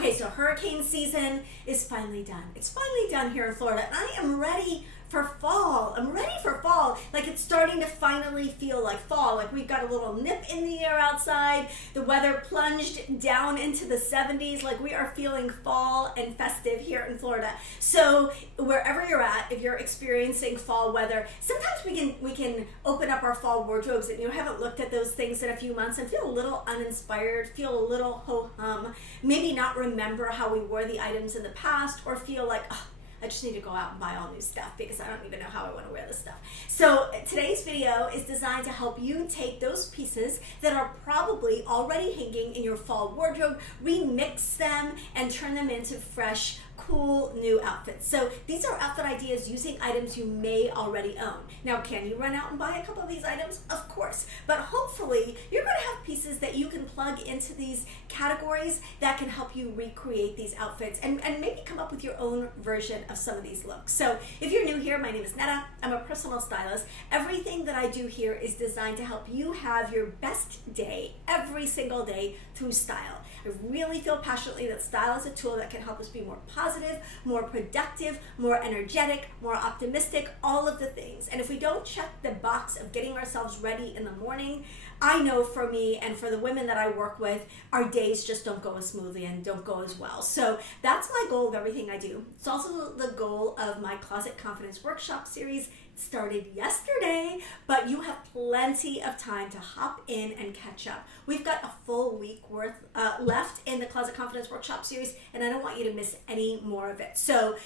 Okay, so hurricane season is finally done. It's finally done here in Florida, and I am ready for fall. I'm ready for fall. Like, it's starting to finally feel like fall. Like, we've got a little nip in the air outside. The weather plunged down into the 70s. Like, we are feeling fall and festive here in Florida. So wherever you're at, if you're experiencing fall weather, sometimes we can open up our fall wardrobes and you haven't looked at those things in a few months and feel a little uninspired, feel a little ho-hum, maybe not remember how we wore the items in the past, or feel like, oh, I just need to go out and buy all new stuff because I don't even know how I want to wear this stuff. So today's video is designed to help you take those pieces that are probably already hanging in your fall wardrobe, remix them, and turn them into fresh, cool new outfits. So these are outfit ideas using items you may already own. Now, can you run out and buy a couple of these items? Of course, but hopefully you're going to have pieces that you can plug into these categories that can help you recreate these outfits and maybe come up with your own version of some of these looks. So if you're new here, my name is Netta. I'm a personal stylist. Everything that I do here is designed to help you have your best day every single day through style. I really feel passionately that style is a tool that can help us be more positive, more productive, more energetic, more optimistic, all of the things. And if we don't check the box of getting ourselves ready in the morning, I know for me and for the women that I work with, our days just don't go as smoothly and don't go as well. So that's my goal of everything I do. It's also the goal of my Closet Confidence Workshop series. Started yesterday, but you have plenty of time to hop in and catch up. We've got a full week worth left in the Closet Confidence Workshop series, and I don't want you to miss any more of it. So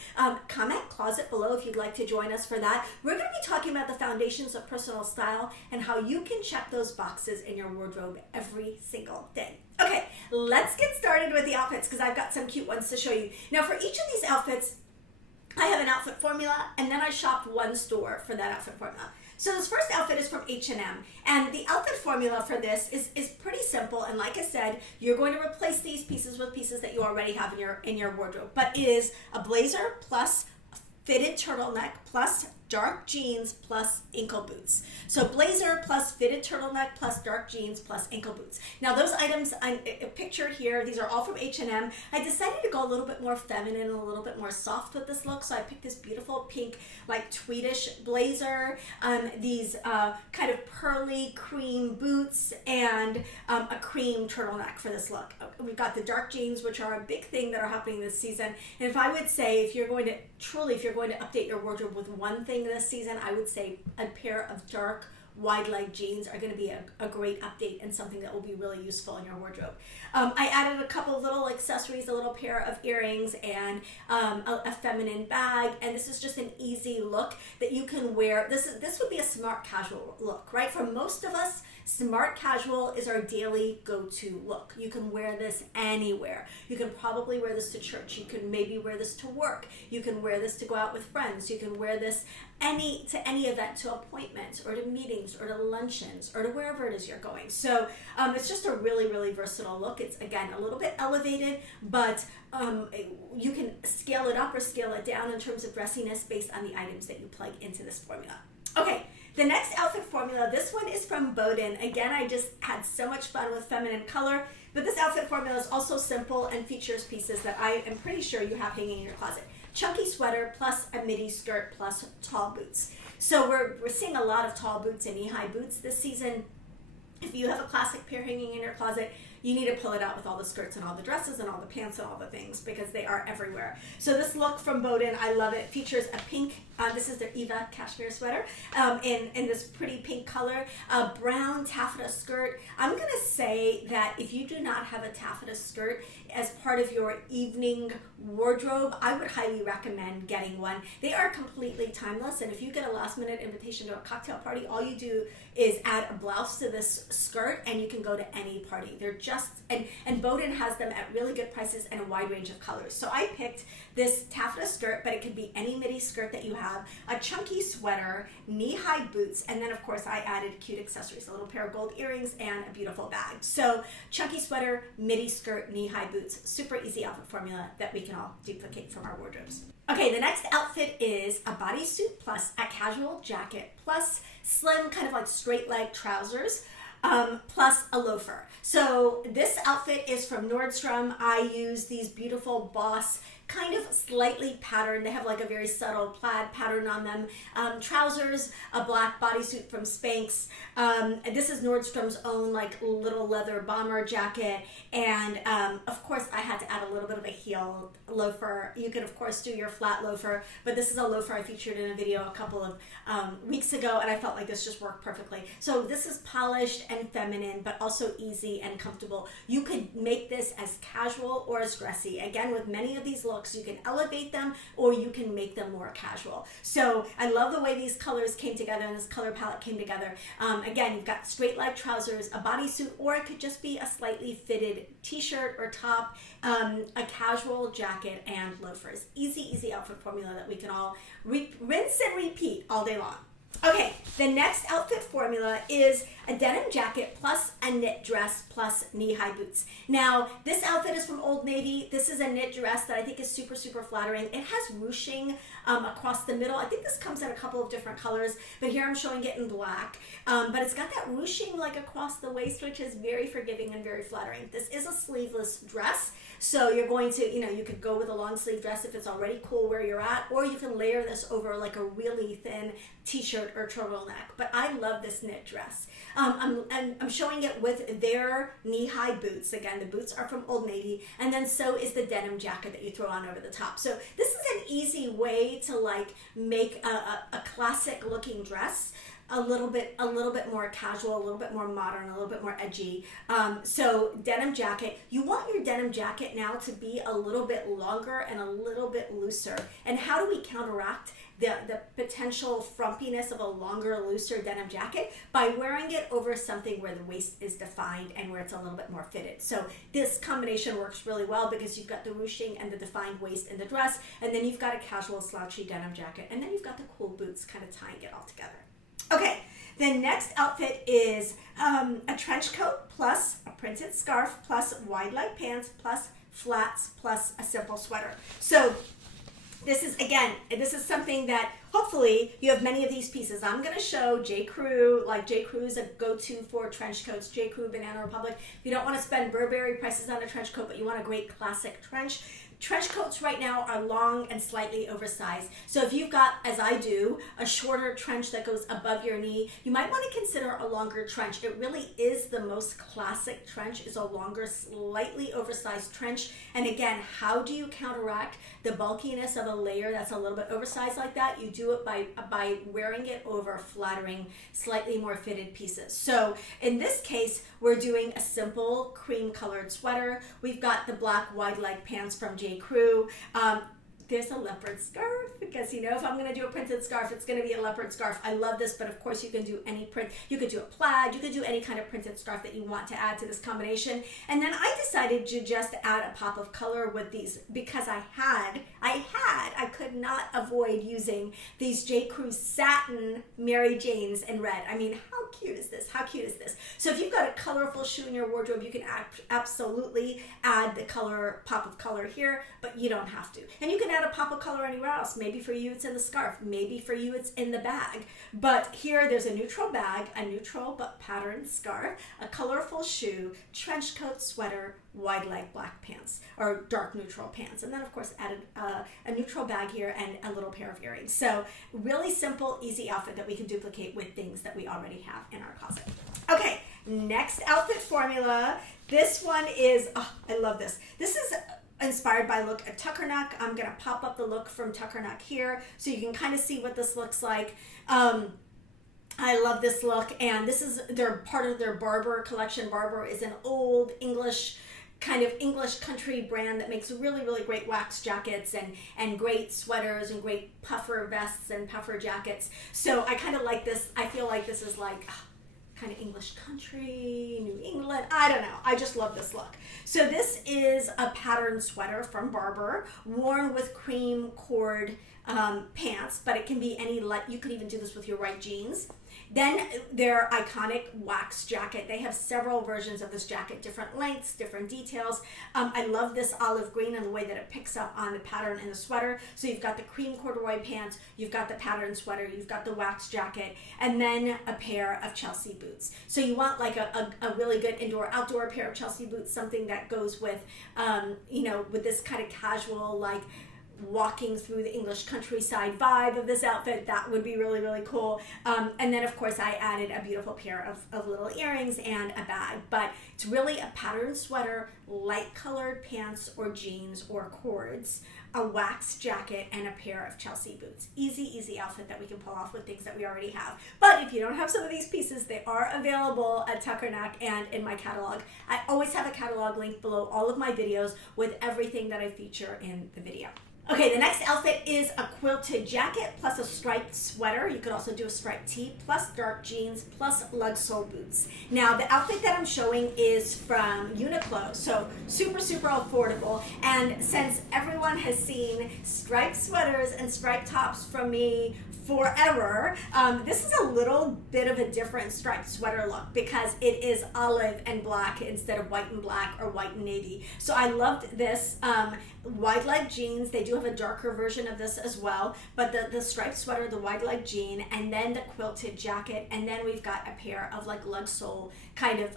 comment closet below if you'd like to join us for that. We're going to be talking about the foundations of personal style and how you can check those boxes in your wardrobe every single day. Okay, let's get started with the outfits because I've got some cute ones to show you. Now, for each of these outfits, I have an outfit formula, and then I shopped one store for that outfit formula. So this first outfit is from H&M, and the outfit formula for this is pretty simple. And like I said, you're going to replace these pieces with pieces that you already have in your wardrobe. But it is a blazer plus fitted turtleneck plus dark jeans plus ankle boots. So blazer plus fitted turtleneck plus dark jeans plus ankle boots. Now those items I pictured here, these are all from H&M. I decided to go a little bit more feminine and a little bit more soft with this look. So I picked this beautiful pink, like tweedish blazer, these kind of pearly cream boots, and a cream turtleneck for this look. We've got the dark jeans, which are a big thing that are happening this season. And if I would say, if you're going to update your wardrobe with one thing this season, I would say a pair of dark wide leg jeans are going to be a great update and something that will be really useful in your wardrobe. I added a couple little accessories, a little pair of earrings, and a feminine bag, and this is just an easy look that you can wear. This would be a smart casual look, right? For most of us, smart casual is our daily go-to look. You can wear this anywhere. You can probably wear this to church. You can maybe wear this to work. You can wear this to go out with friends. You can wear this to any event, to appointments or to meetings or to luncheons or to wherever it is you're going. So it's just a really, really versatile look. It's, again, a little bit elevated, but you can scale it up or scale it down in terms of dressiness based on the items that you plug into this formula. Okay. The next outfit formula, this one is from Bowden. Again, I just had so much fun with feminine color, but this outfit formula is also simple and features pieces that I am pretty sure you have hanging in your closet. Chunky sweater plus a midi skirt plus tall boots. So we're seeing a lot of tall boots and knee-high boots this season. If you have a classic pair hanging in your closet, you need to pull it out with all the skirts and all the dresses and all the pants and all the things because they are everywhere. So this look from Bowden, I love it. Features a pink, this is their Eva cashmere sweater, in this pretty pink color, a brown taffeta skirt. I'm going to say that if you do not have a taffeta skirt as part of your evening wardrobe, I would highly recommend getting one. They are completely timeless, and if you get a last minute invitation to a cocktail party, all you do is add a blouse to this skirt and you can go to any party. They're just, and Bowden has them at really good prices and a wide range of colors. So I picked this taffeta skirt, but it could be any midi skirt that you have, a chunky sweater, knee-high boots, and then of course I added cute accessories, a little pair of gold earrings and a beautiful bag. So chunky sweater, midi skirt, knee-high boots, super easy outfit formula that we can all duplicate from our wardrobes. Okay, the next outfit is a bodysuit plus a casual jacket plus slim kind of like straight leg trousers. plus a loafer. So this outfit is from Nordstrom. I use these beautiful Boss kind of slightly patterned. They have like a very subtle plaid pattern on them. Trousers, a black bodysuit from Spanx. This is Nordstrom's own like little leather bomber jacket. And of course I had to add a little bit of a heel loafer. You could of course do your flat loafer, but this is a loafer I featured in a video a couple of weeks ago, and I felt like this just worked perfectly. So this is polished and feminine, but also easy and comfortable. You could make this as casual or as dressy. Again, with many of these looks, you can elevate them or you can make them more casual. So I love the way these colors came together and this color palette came together. Again, you've got straight leg trousers, a bodysuit, or it could just be a slightly fitted t-shirt or top, a casual jacket, and loafers. Easy outfit formula that we can all rinse and repeat all day long. Okay, the next outfit formula is a denim jacket plus a knit dress plus knee-high boots. Now, this outfit is from Old Navy. This is a knit dress that I think is super flattering. It has ruching across the middle. I think this comes in a couple of different colors, but here I'm showing it in black. But it's got that ruching like across the waist, which is very forgiving and very flattering. This is a sleeveless dress, so you're going to, you could go with a long sleeve dress if it's already cool where you're at, or you can layer this over like a really thin t-shirt or turtleneck. But I love this knit dress. I'm showing it with their knee-high boots. Again, the boots are from Old Navy, and then so is the denim jacket that you throw on over the top. So this is an easy way to like make a classic looking dress a little bit more casual, a little bit more modern, a little bit more edgy. So denim jacket, you want your denim jacket now to be a little bit longer and a little bit looser. And how do we counteract the potential frumpiness of a longer, looser denim jacket? By wearing it over something where the waist is defined and where it's a little bit more fitted. So this combination works really well because you've got the ruching and the defined waist in the dress, and then you've got a casual slouchy denim jacket, and then you've got the cool boots kind of tying it all together. Okay, the next outfit is a trench coat plus a printed scarf plus wide leg pants plus flats plus a simple sweater. So this is something that hopefully you have many of these pieces. I'm going to show J. Crew. Like J. Crew is a go-to for trench coats. J. Crew, Banana Republic. If you don't want to spend Burberry prices on a trench coat, but you want a great classic trench coats right now are long and slightly oversized. So if you've got, as I do, a shorter trench that goes above your knee, you might want to consider a longer trench. It really is the most classic trench, is a longer, slightly oversized trench. And again, how do you counteract the bulkiness of a layer that's a little bit oversized like that? You do it by wearing it over flattering, slightly more fitted pieces. So in this case, we're doing a simple cream colored sweater. We've got the black wide leg pants from J. Crew. There's a leopard scarf because, if I'm going to do a printed scarf, it's going to be a leopard scarf. I love this, but of course you can do any print. You could do a plaid. You could do any kind of printed scarf that you want to add to this combination. And then I decided to just add a pop of color with these because I could not avoid using these J. Crew satin Mary Janes in red. I mean, how cute is this? How cute is this? So if you've got a colorful shoe in your wardrobe, you can absolutely add the pop of color here, but you don't have to. And you can add a pop of color anywhere else. Maybe for you it's in the scarf. Maybe for you it's in the bag. But here there's a neutral bag, a neutral but patterned scarf, a colorful shoe, trench coat, sweater, wide leg black pants or dark neutral pants, and then of course added a neutral bag here and a little pair of earrings. So really simple, easy outfit that we can duplicate with things that we already have in our closet. Okay, next outfit formula. This one is, I love this. This is inspired by look at Tuckernuck. I'm going to pop up the look from Tuckernuck here so you can kind of see what this looks like. I love this look, and this is part of their Barber collection. Barber is an old English country brand that makes really great wax jackets and great sweaters and great puffer vests and puffer jackets. So I kind of like this. I feel like this is like kind of English country, New England. I don't know. I just love this look. So this is a patterned sweater from Barber, worn with cream cord pants, but it can be any light. You could even do this with your white jeans. Then their iconic wax jacket. They have several versions of this jacket, different lengths, different details. I love this olive green and the way that it picks up on the pattern in the sweater. So you've got the cream corduroy pants, you've got the pattern sweater, you've got the wax jacket, and then a pair of Chelsea boots. So you want like a really good indoor-outdoor pair of Chelsea boots, something that goes with, with this kind of casual, like, walking through the English countryside vibe of this outfit. That would be really, really cool. And then of course I added a beautiful pair of little earrings and a bag, but it's really a patterned sweater, light colored pants or jeans or cords, a wax jacket, and a pair of Chelsea boots. Easy outfit that we can pull off with things that we already have. But if you don't have some of these pieces, they are available at Tuckerneck and in my catalog. I always have a catalog link below all of my videos with everything that I feature in the video. Okay, the next outfit is a quilted jacket plus a striped sweater. You could also do a striped tee plus dark jeans plus lug sole boots. Now, the outfit that I'm showing is from Uniqlo, so super affordable. And since everyone has seen striped sweaters and striped tops from me forever, this is a little bit of a different striped sweater look because it is olive and black instead of white and black or white and navy. So I loved this. Wide leg jeans, they do have a darker version of this as well, but the striped sweater, the wide leg jean, and then the quilted jacket, and then we've got a pair of like lug sole kind of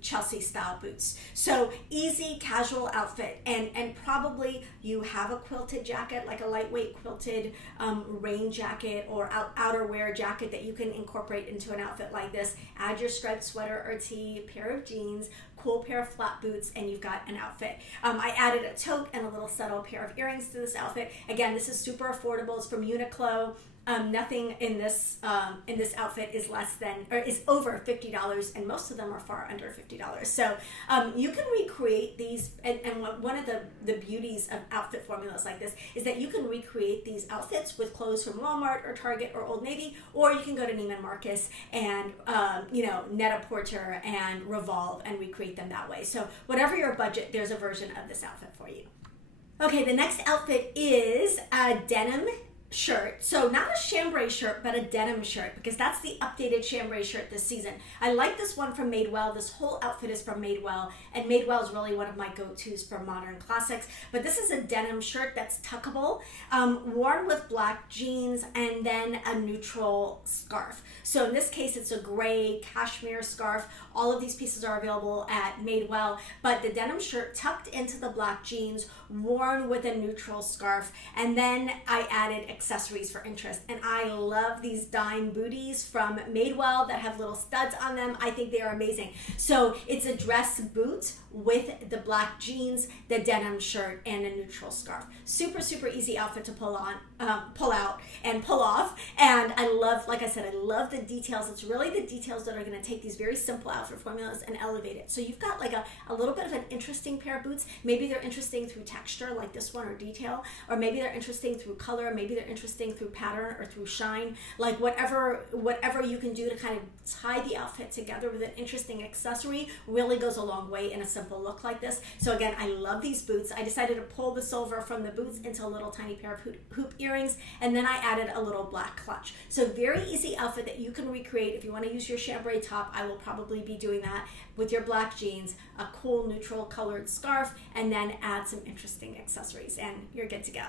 Chelsea style boots. So easy casual outfit, and probably you have a quilted jacket, like a lightweight quilted rain jacket or outerwear jacket that you can incorporate into an outfit like this. Add your striped sweater or tee, pair of jeans, cool pair of flat boots, and you've got an outfit. I added a tote and a little subtle pair of earrings to this outfit. Again, this is super affordable. It's from Uniqlo. Nothing in this outfit is is over $50, and most of them are far under $50. So you can recreate these, and one of the beauties of outfit formulas like this is that you can recreate these outfits with clothes from Walmart or Target or Old Navy, or you can go to Neiman Marcus and Net-a-Porter and Revolve and recreate them that way. So whatever your budget, there's a version of this outfit for you. Okay, the next outfit is a denim shirt. So not a chambray shirt, but a denim shirt, because that's the updated chambray shirt this season. I like this one from Madewell. This whole outfit is from Madewell, and Madewell is really one of my go-tos for modern classics. But this is a denim shirt that's tuckable, worn with black jeans and then a neutral scarf. So in this case, it's a gray cashmere scarf. All of these pieces are available at Madewell, but the denim shirt tucked into the black jeans, worn with a neutral scarf, and then I added accessories for interest. And I love these dime booties from Madewell that have little studs on them. I think they are amazing. So it's a dress boot with the black jeans, the denim shirt, and a neutral scarf. Super easy outfit to pull out and pull off. And I love, like I said, I love the details. It's really the details that are going to take these very simple outfit formulas and elevate it. So you've got like a little bit of an interesting pair of boots. Maybe they're interesting through texture like this one, or detail, or maybe they're interesting through color, maybe they're interesting through pattern or through shine. Like whatever you can do to kind of tie the outfit together with an interesting accessory really goes a long way in a simple look like this. So again, I love these boots. I decided to pull the silver from the boots into a little tiny pair of hoop earrings, and then I added a little black clutch. So very easy outfit that you can recreate. If you want to use your chambray top, I will probably be doing that with your black jeans, a cool neutral colored scarf, and then add some interesting accessories, and you're good to go.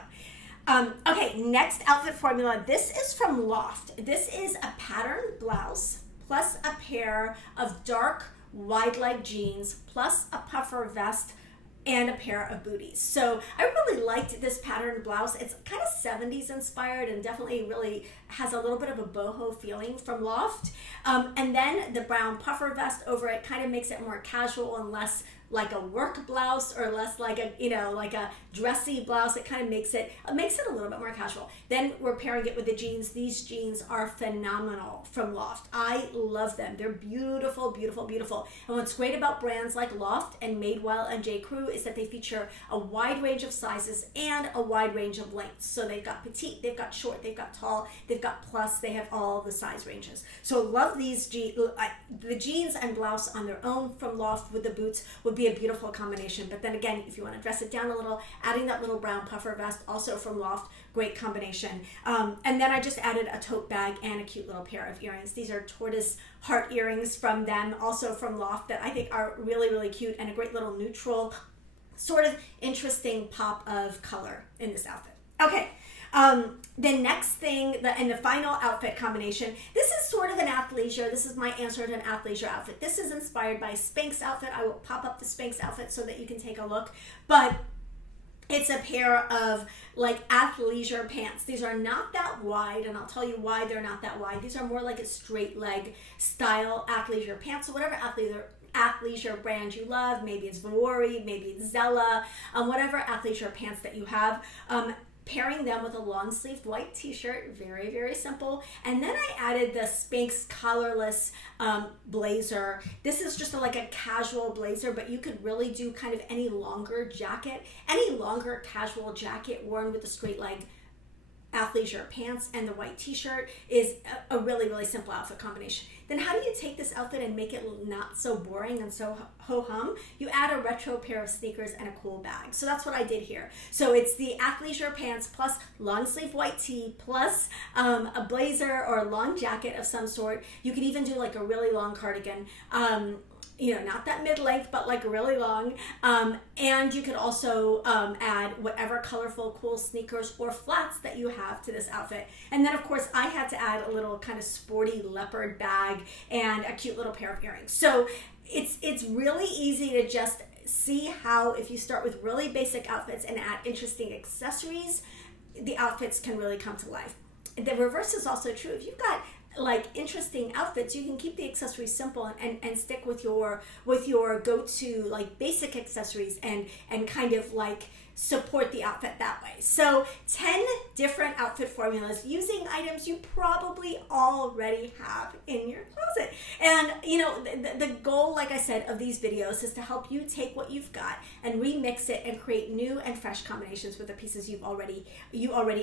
Okay, next outfit formula. This is from Loft. This is a patterned blouse plus a pair of dark wide leg jeans plus a puffer vest and a pair of booties. So I really liked this patterned blouse. It's kind of 70s inspired and definitely really has a little bit of a boho feeling from Loft. And then the brown puffer vest over it kind of makes it more casual and less like a work blouse, or less like a dressy blouse. It kind of makes it a little bit more casual. Then we're pairing it with the jeans. These jeans are phenomenal from Loft. I love them. They're beautiful. And what's great about brands like Loft and Madewell and J. Crew is that they feature a wide range of sizes and a wide range of lengths. So they've got petite, they've got short, they've got tall, they've got plus, they have all the size ranges. So love these the jeans and blouse on their own from Loft with the boots would be be a beautiful combination. But then again, if you want to dress it down a little, adding that little brown puffer vest, also from Loft, great combination. And then I just added a tote bag and a cute little pair of earrings. These are tortoise heart earrings from them, also from Loft, that I think are really, really cute and a great little neutral, sort of interesting pop of color in this outfit. Okay. The next thing, and the final outfit combination, this is sort of an athleisure. This is my answer to an athleisure outfit. This is inspired by Spanx outfit. I will pop up the Spanx outfit so that you can take a look. But it's a pair of like athleisure pants. These are not that wide, and I'll tell you why they're not that wide. These are more like a straight leg style athleisure pants. So whatever athleisure brand you love, maybe it's Vuori, maybe it's Zella, whatever athleisure pants that you have, pairing them with a long sleeved white t-shirt, very, very simple. And then I added the Spanx collarless blazer. This is just like a casual blazer, but you could really do kind of any longer jacket, any longer casual jacket worn with a straight leg athleisure pants and the white t-shirt is a really, really simple outfit combination. Then how do you take this outfit and make it not so boring and so ho-hum? You add a retro pair of sneakers and a cool bag. So that's what I did here. So it's the athleisure pants plus long sleeve white tee plus a blazer or a long jacket of some sort. You could even do like a really long cardigan. You know, not that mid-length, but like really long. And you could also add whatever colorful, cool sneakers or flats that you have to this outfit. And then, of course, I had to add a little kind of sporty leopard bag and a cute little pair of earrings. So it's really easy to just see how if you start with really basic outfits and add interesting accessories, the outfits can really come to life. The reverse is also true. If you've got like interesting outfits, you can keep the accessories simple and stick with your go-to like basic accessories and kind of like support the outfit that way. So 10 different outfit formulas using items you probably already have in your closet. And you know, the goal, like I said, of these videos is to help you take what you've got and remix it and create new and fresh combinations with the pieces you already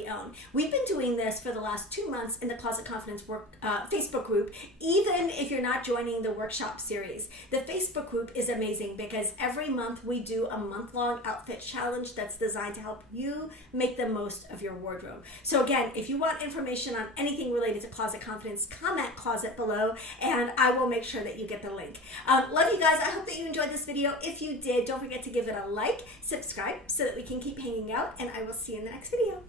own. We've been doing this for the last 2 months in the Closet Confidence Facebook group. Even if you're not joining the workshop series, the Facebook group is amazing because every month we do a month-long outfit challenge that's designed to help you make the most of your wardrobe. So again, if you want information on anything related to Closet Confidence, comment closet below and I will make sure that you get the link. Love you guys. I hope that you enjoyed this video. If you did, don't forget to give it a like, subscribe so that we can keep hanging out, and I will see you in the next video.